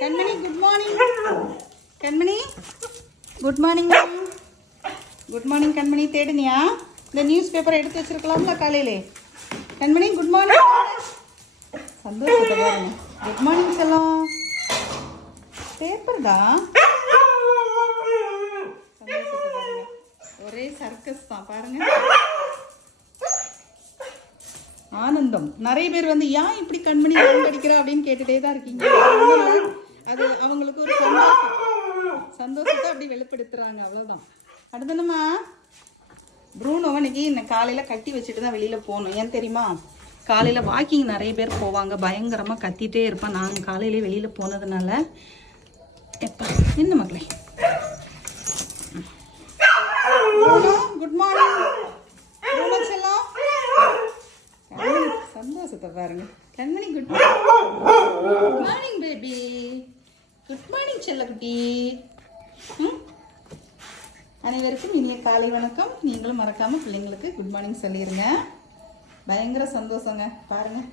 கண்மணி good morning. கண்மணி good morning. Good morning கண்மணி. தேடுனியா? இந்த news பேப்பரை எடுத்து வச்சிருக்கலாம்ல காலையிலே. கண்மணி குட் மார்னிங். சந்தோஷத்தை பாருங்க. குட் மார்னிங் செல்லம். பேப்பர் தான். சந்தோஷத்தை பாருங்க. ஒரே சர்க்கஸ் தான் பாருங்க. ஆனந்தம். நிறைய பேர் வந்து ஏன் இப்படி கண்மணி படிக்கிறா அப்படின்னு கேட்டுட்டே தான் இருக்கீங்க. அது அவங்களுக்கு ஒரு சந்தோஷத்தை அப்படி வெளிப்படுத்துறாங்க, அவ்வளோதான். அடுத்தனமா ப்ரூனோவை இன்னைக்கு காலையில் கட்டி வச்சுட்டு தான் வெளியில் போகணும். ஏன் தெரியுமா? காலையில் வாக்கிங் நிறைய பேர் போவாங்க, பயங்கரமாக கத்திட்டே இருப்பான். நாங்கள் காலையிலே வெளியில் போனதுனால எப்போ என்ன மக்களே. குட் மார்னிங் செல்லம். சந்தோஷத்தை பாருங்க. கண்மணி good morning baby. Good morning செல்லக்குட்டி. அனைவருக்கும் இனிய காலை வணக்கம். நீங்களும் மறக்காமல் பிள்ளைங்களுக்கு குட் மார்னிங் சொல்லிடுங்க. பயங்கர சந்தோஷங்க பாருங்கள்.